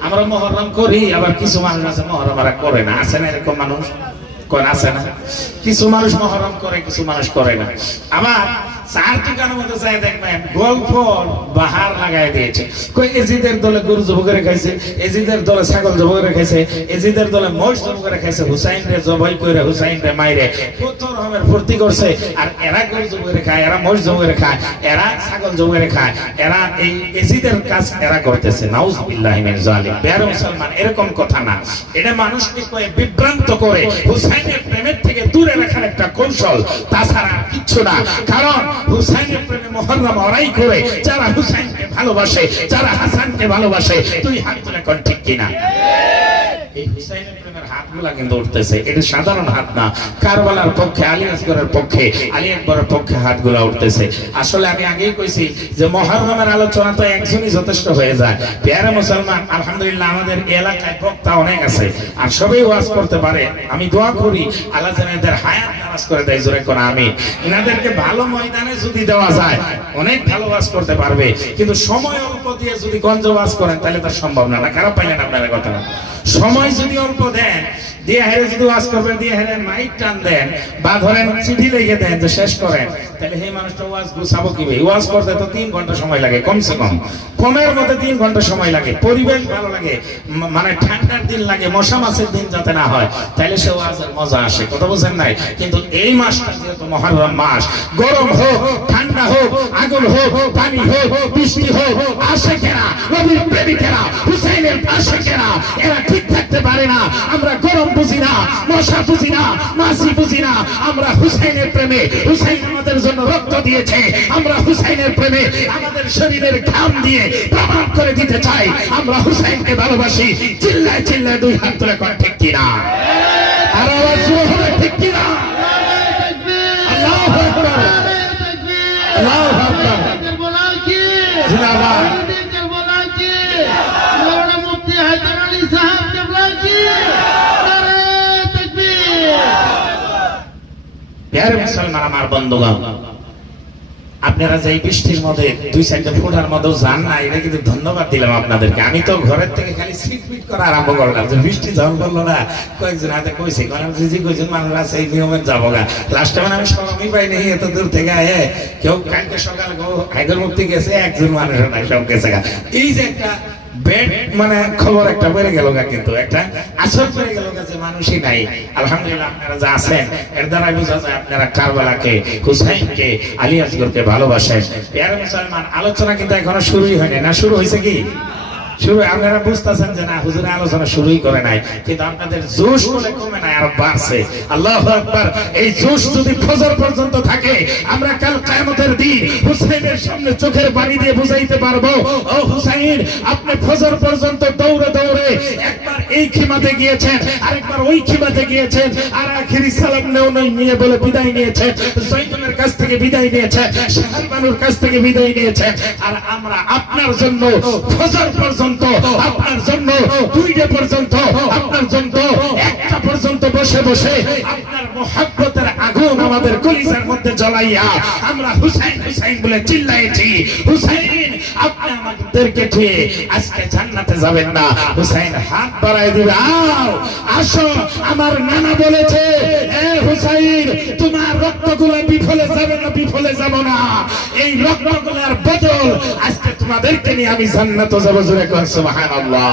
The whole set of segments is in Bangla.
আমরা মহরম করি, আবার কিছু মানুষ আছে মহরম আর করে না। আছে না এরকম মানুষ? কোন আছে না। কিছু মানুষ মহরম করে, কিছু মানুষ করে না। আবার চার দোকানের মধ্যে দেখবেন গল্প বাহার লাগাই দিয়েছে কই এজিদের দলে গরু এজিদের দলে ছাগল এজিদের দলে হুসাইন রে জবাই হুসাইন রে মাইরে ফুর্তি করছে আর এরা গরু খায় এরা মোষ জব খায় এরা ছাগল জব খায় এরা এই এজিদের কাজ এরা করতেছে নাউজ বিল্লাহি মিন জালিম মুসলমান এরকম কথা না এটা মানুষকে কয়ে বিভ্রান্ত করে হুসাইনের প্রেমের দূরে রাখার একটা কৌশল, তাছাড়া কিচ্ছু না। কারণ হুসাইনের প্রেমে মহরম অরাই করে যারা হুসাইনকে ভালোবাসে, যারা হাসানকে ভালোবাসে তুই হাত তুলে কর ঠিক কিনা? এই হুসাইনের কিন্তু উঠতেছে। এটা সাধারণ হাত না। কারবালার পক্ষে, আলী আসগরের পক্ষে, আলী আকবরের পক্ষে হাতগুলা উঠতেছে। আসলে আমি আগেই কইছি যে আলোচনা তো একজনই যথেষ্ট হয়ে যায়। পেয়ারা মুসলমান, আলহামদুলিল্লাহ আমাদের এলাকায় বক্তা অনেক আছে। আর সবাই ওয়াজ করতে পারে। আমি দোয়া করি, আল্লাহ হায়াত করে দেয়, জোরে করে আমি এনাদেরকে ভালো ময়দানে যদি দেওয়া যায়, অনেক ভালো করতে পারবে। কিন্তু সময় অল্প দিয়ে যদি গঞ্জ ওয়াজ করেন, তাহলে তার সম্ভব না। না পাইলেন আপনারা কথা সময় যদি অল্প দেন মানে ঠান্ডার দিন লাগে, মশা দিন যাতে না হয়, তাহলে সে ওয়াজের মজা আসে, কথা বুঝেন নাই? কিন্তু এই মাসটা যেহেতু মহরম মাস, গরম হোক, ঠান্ডা হোক, আগুন হোক, পানি হোক, বৃষ্টি হোক, আসে কেনা প্রেমিকেরা, হুসাইনের পাশে কেনা, এরা ঠিক থাকতে পারে না, আমরা গরম বুঝি না মশা বুঝি না মাসি বুঝি না আমরা হুসাইনের প্রেমে হুসাইন আমাদের জন্য রক্ত দিয়েছে। আমরা হুসাইনের প্রেমে আমাদের শরীরের ঘাম দিয়ে প্রমাণ করে দিতে চাই। আমরা হুসাইনকে ভালোবাসি। চিল্লায় চিল্লায় দুই হাত তুলে কর ঠিক কিনা? আর আওয়াজ জোরে হবে ঠিক কিনা? আল্লাহু আল্লাহু বন্ধুগণ, আপনারা যে বৃষ্টির মধ্যে দুই সাইডে ফোটার মধ্যে যান না, এটা কিন্তু ধন্যবাদ দিলাম আপনাদেরকে। আমি তো ঘরের থেকে খালি সিট পিট করা আরম্ভ করলাম যে বৃষ্টি যখন করল না, কয়েকজন হাতে কইছে কয়েকজন মানুষ আছে এই নিয়মের যাব গা। লাস্টে মানে আমি সরমই পাইনি, এত দূর থেকে আয়ে কেউ কালকে সকালে হাইগর মুক্তি গেছে, একজন মানুষ নাই, সব গেছে এই যে একটা বেড মানে খবর একটা বেড়ে গেল গা কিন্তু, একটা আসর বেড়ে গেল গা যে মানুষই নাই। আলহামদুলিল্লাহ আপনারা যা আছেন, এর দ্বারা বোঝা যায় আপনারা কারবালাকে, হুসাইনকে আলী আসগরকে ভালোবাসেন। এর মুসলমান, আলোচনা কিন্তু এখনও শুরুই হয়নি। না, শুরু হয়েছে কি? শুরু, আপনারা বুঝতেছেন যে না, হুজুরের আলোচনা শুরুই করে নাই, কিন্তু আপনাদের জোশ বলে কমে নাই, আরও বাড়ছে। আল্লাহ আকবার, এই জোশ যদি ফজর পর্যন্ত থাকে, আমরা কাল কায়ামতের দিন হুসাইনের সামনে চোখের পানি দিয়ে বুঝাইতে পারব, ও হুসাইন, আপনি ফজর পর্যন্ত দৌড়ে দৌড়ে এই খিমাতে গিয়েছেন, আরেকবার ওই খিমাতে গিয়েছেন, আর আখিরি সালাম নেও নাই নিয়ে বলে বিদায় নিয়েছেন জৈতুনের কাছ থেকে বিদায় নিয়েছে শাহরবানুর কাছ থেকে বিদায় নিয়েছেন আর আমরা আপনার জন্য ফজর পর্যন্ত, আপনার জন্য দুইটা পর্যন্ত, আপনার জন্য একটা পর্যন্ত বসে বসে আপনার মহাব্বতের আগুন আমাদের কলিজার মধ্যে জ্বলাইয়া আমরা হুসাইন হুসাইন বলে চিল্লাইছি। হুসাইন, আপনি আমাদেরকে ঠিক আজকে জান্নাতে যাবেন না, হুসাইন হাত বাড়াই দিবে। আও, আসো, আমার নানা বলেছে, এ হুসাইন, তোমার রক্তগুলো বিফলে যাবে না, বিফলে যাব না। এই রক্তগুলোর বদল আজকে তোমাদেরকে নিয়ে আমি জান্নাত যাব জোরে কর, সুবহানাল্লাহ।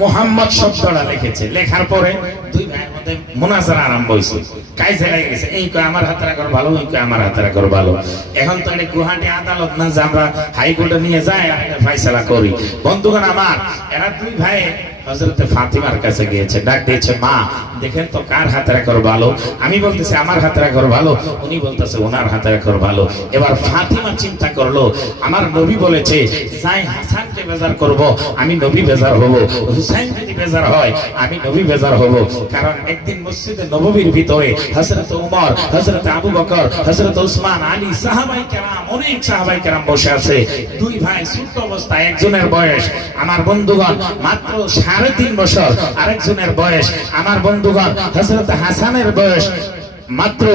মোহাম্মদ শব্দটা লিখেছে। লেখার পরে দুই ভাইয়ের মধ্যে মোনাজারা আরম্ভ হয়েছে কাইজে লেগে গেছে, এই কয়, আমার হাতে রাখার ভালো, এই কয়, আমার হাতে রাখার ভালো। এখন তো এটা গুয়াহাটি আদালত না যে আমরা হাইকোর্টে নিয়ে যাই ফয়সালা করি। বন্ধুগণ আমার, এরা দুই ভাই হজরতে ফাতিমার কাছে গিয়েছে, ডাক দিয়েছে, মা, দেখেন তো কার হাতে রাখার ভালো? আমি বলতেছি, আমার হাতে রাখার ভালো? উনি বলতেছে, ওনার হাতে রাখার ভালো। এবার ফাতিমা চিন্তা করল, আমার নবী বলেছে, যাই হাসানকে বেজার করব, আমি নবী বেজার হব। হুসাইন যদি বেজার হয়, আমি নবী বেজার হব। কারণ একদিন মসজিদে নববীর ভিতরে হযরত উমর, হযরত আবু বকর, হযরত উসমান, আলী, সাহাবাই কেরাম, অনেক সাহাবাই কেরাম বসে আছে। দুই ভাই ছোট্ট অবস্থায়, একজনের বয়স, আমার বন্ধুগণ, মাত্র সাড়ে তিন বছর আরেকজনের বয়স। আমার বন্ধুগণ হজরত হাসানের বয়স। মাত্র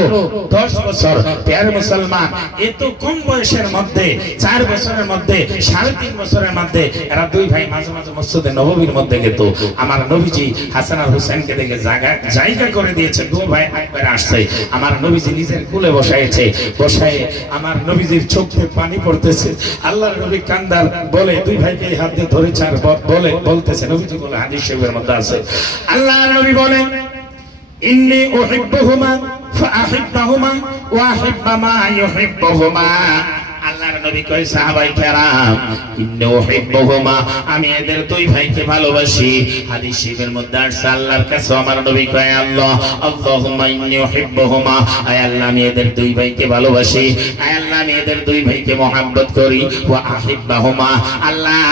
দশ বছর, তেরো মুসলমান। এত কম বয়সের মধ্যে, চার বছরের মধ্যে, সাড়ে তিন বছরের মধ্যে, এরা দুই ভাই মাঝে মাঝে মসজিদে নববীর মধ্যে গেত আমার নবীজি হাসান আর হুসেনকে দেখে জায়গা জায়গা করে দিয়েছে। দু ভাই একবারে আসছে। আমার নবীজি নিজের কুলে বসাইছে। বসায় আমার নবীজির চোখ পানি পড়তেছে। আল্লাহর নবী কান্দার বলে, দুই ভাইকে হাত দিয়ে ধরেছে আর বলে, বলতেছে। নবীজি বলে, হাদিস শরীফের মধ্যে আছে। আল্লাহর নবী বলে إني أحبهما فأحبهما وأحب ما يحبهما. নবী কয় আমি এদের দুই ভাইকে ভালোবাসি। হাদিস শরীফের মধ্যে আল্লাহর কাছে আমার নবী কয়, আল্লাহ, আল্লাহুম্মা ইন্নী আল্লাহ, আমি এদের দুই ভাইকে ভালোবাসি। আয় আল্লাহ, আমি এদের দুই ভাইকে মহব্বত করি। ওয়া আহিব্বাহুমা, আল্লাহ,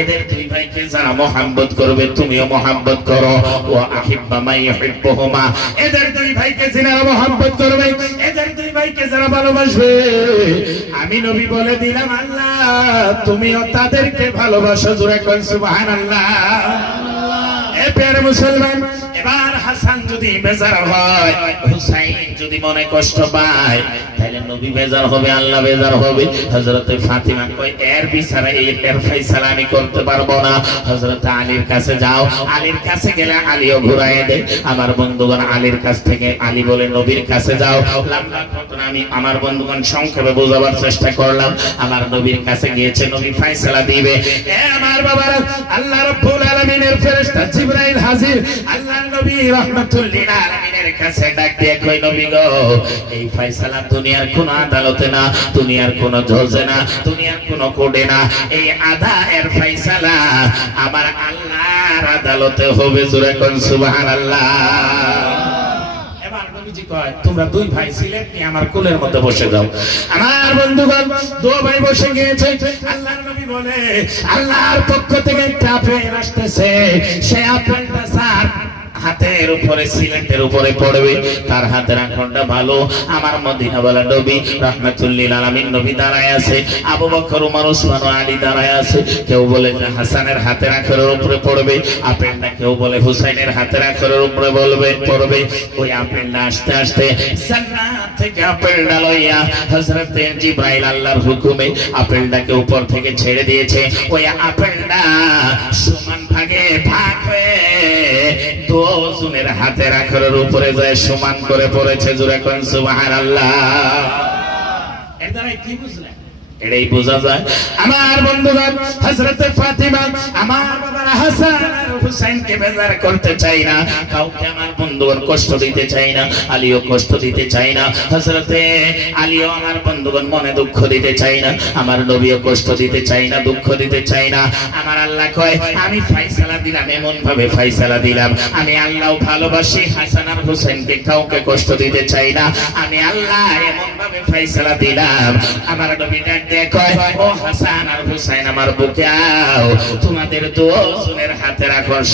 এদের দুই ভাইকে যারা মহব্বত করবে, তুমিও মহব্বত করো। ওয়া আহিব্বা মা ইউহিব্বুহুমা এদের দুই ভাইকে যারা মহব্বত করবে, এদের দুই ভাইকে যারা ভালোবাসবে আমি নবী বলে দিলাম, আল্লাহ, তুমিও তাদেরকে ভালোবাসো জোরে কোন আল্লাহ এ পেয়ারে মুসলমান হাসান যদি বেজার হয়, হুসাইন যদি মনে কষ্ট পায়, তাহলে নবী বেজার হবে, আল্লাহ বেজার হবে। হযরত ফাতিমা কই এর বিচারে, এর ফয়সালা আমি করতে পারব না। হযরত আলীর কাছে যাও, আলীর কাছে গেলে আলীও ঘুরায় দেয় আমার বন্ধুগণ আলীর কাছ থেকে আলী বলে নবীর কাছে যাও। আমি আমার বন্ধুগণ সংক্ষেপে বোঝাবার চেষ্টা করলাম। আমার নবীর কাছে গিয়েছে, নবী ফয়সালা দিবে। আমার বাবারা, আল্লাহ রাব্বুল আলামিনের ফেরেশতা জিবরাইল হাজির। আল্লাহ নবী রহমাতুল লিল আলামিনের কাছে ডাক দিয়ে কই নবী গো, এই ফয়সালা দুনিয়ার কোন আদালতে না, দুনিয়ার কোন জজে না, দুনিয়ার কোন কোর্টে না। এই আধা এর ফয়সালা আমার আল্লাহর আদালতে হবে জোরে কোন সুবহানাল্লাহ। নবীজি কয়, তোমরা দুই ভাই নিয়ে আমার কোলের মধ্যে বসে দাও আমার বন্ধুগণ দু ভাই বসে গিয়েছে। আল্লাহর নবী বলে, আল্লাহর পক্ষ থেকে একটা আসতেছে। সে আপেলটা স্যার হাতের উপরে সিলেন্টের উপরে পড়বে। তার হাতের আঙ্গুলটা ভালো। আমার মদিনা বলা নবী রহমাতুল্লিল আলামিন নবী দাঁড়ায় আছে। আবু বকর, উমর ওসমান ও আলী দাঁড়ায় আছে। কেউ বলে যে হাসানের হাতের আখরের উপরে পড়বে। আপেলটা কেউ বলে হুসাইনের হাতের আখরের উপরে বলবে, পড়বে। ওই আপেলটা আস্তে আস্তে জান্নাত থেকে আপেলটা লইয়া হযরতে জিব্রাইল আল্লাহর হুকুমে আপেলটাকে উপর থেকে ছেড়ে দিয়েছে। ওই আপেলটা সমান ভাগে ভাগ হয়ে দুজনের হাতের আখরের উপরে যায় সমান করে পড়েছে জোরে কোন সুবহানাল্লাহ? এর দ্বারা কি বুঝলেন? এটাই বোঝা যায়। আমার বন্ধুগণ, হযরত ফাতিমা, আমার হাসান আমার নবীও কষ্ট দিতে চাই না, দুঃখ দিতে চাই না। আমার আল্লাহ কয়, আমি ফাইসালা দিলাম এমন ভাবে ফাইসালা দিলাম। আমি আল্লাহ ভালোবাসি, হাসান আর হুসাইনকে কাউকে কষ্ট দিতে চাই না। আমি আল্লাহ এমন ভাবে ফাইসালা দিলাম। আমার নবী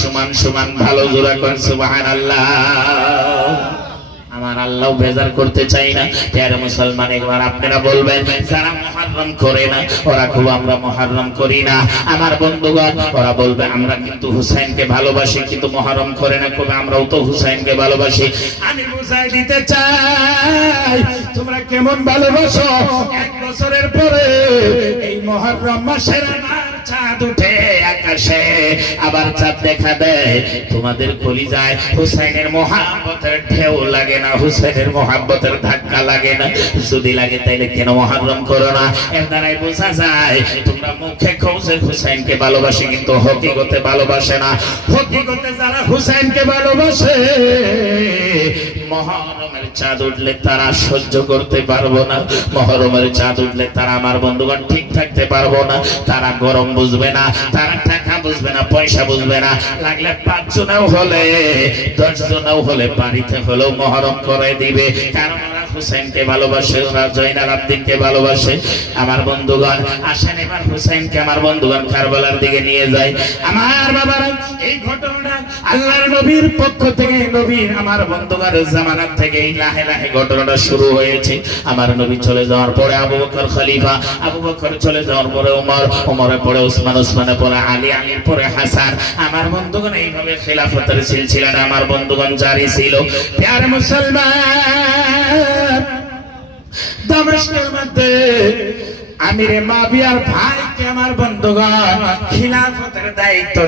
সমান সমান ভালো জোড়া কর সুবহানাল্লাহ। আমার আল্লাহ বেজার করতে চাই না। প্যারে মুসলমান, একবার আপনারা বলবেন, যারা মহারম করে না, ওরা খুব আমরা মহারম করি না। আমার বন্ধুগণ, ওরা বলবে, আমরা কিন্তু হুসাইনকে ভালোবাসি, কিন্তু মহারম করে না খুব আমরাও তো হুসাইনকে ভালোবাসি। আমি বুঝাই দিতে চাই, তোমরা কেমন ভালোবাসো? এক বছরের পরে এই মহারম মাসের চাঁদ উঠে আকাশে, আবার চাঁদ দেখা দেয়। তোমাদের কলি যায় হুসাইনের মহাব্বতের ঢেউ লাগে না, হুসাইনের মহাব্বতের ধাক্কা লাগে না। যদি লাগে তাইলে কেন মহারম করো না? এর দ্বারাই বোঝা যায়, তোমরা মুখে কৌশে হুসাইনকে ভালোবাসে, কিন্তু হকিগতে ভালোবাসে না। হকিগতে যারা হুসাইনকে ভালোবাসে মহরমের চাঁদ উঠলে তারা সহ্য করতে পারব না। মহরমের চাঁদ উঠলে তারা আমার বন্ধুগণ ঠিক থাকতে পারব না। তারা গরম বুঝবে না, তারা টাকা বুঝবে না, পয়সা বুঝবে না। লাগলে পাঁচজনেও হলে, দশজনেও হলে বাড়িতে হলেও মহরম করে দিবে। কারণ ওরা হুসেনকে ভালোবাসে ওরা জয়নাল ভালোবাসে। আমার বন্ধুগণ, আসেন এবার আমার বন্ধুগণ দিকে নিয়ে যায়। আমার বাবারা, এই আল্লাহর নবীর পক্ষ থেকে, নবীর আমার বন্ধুগণ থেকে এই লাহে লাহে ঘটনাটা শুরু হয়েছে। আমার নবী চলে যাওয়ার পরে আবু বকর খলিফা, আবু বকর চলে যাওয়ার পরে পরে পরে আলী, আলীর পরে হাসান। আমার বন্ধুগণ, এইভাবে খেলাফতের সিলসিলাটা আমার বন্ধুগণ জারি ছিল। প্যার মুসলমান দামেস্কের মধ্যে আমিরে মাবিয়ার ভাইকে আমার বন্ধুগণ খিলাফতের দায়িত্ব